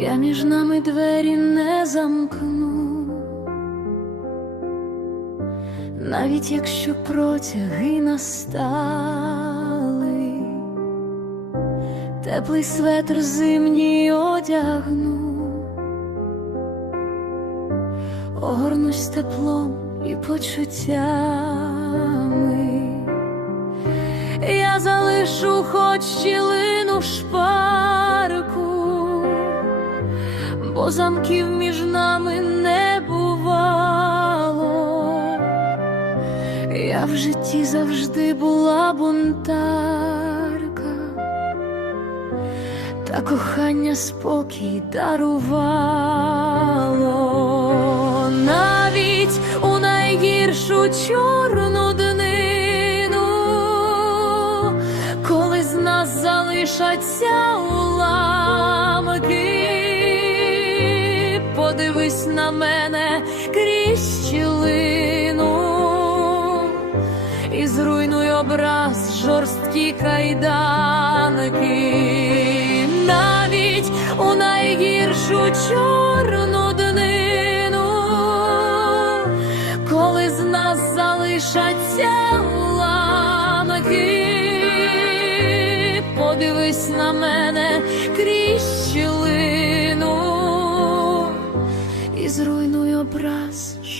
я між нами двері не замкну, навіть якщо протяги настали, теплий светр зимній одягну, огорнусь теплом і почуттями. Я залишу хоч бо замків між нами не бувало. Я в житті завжди була бунтарка, та кохання спокій дарувало навіть у найгіршу чорну днину, коли з нас залишаться уламки, мене крізь щілину і зруйнуй образ жорсткі кайданки, навіть у найгіршу чорну днину, коли з нас залишаться уламки, подивись на мене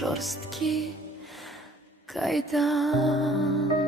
жорсткі кайдан.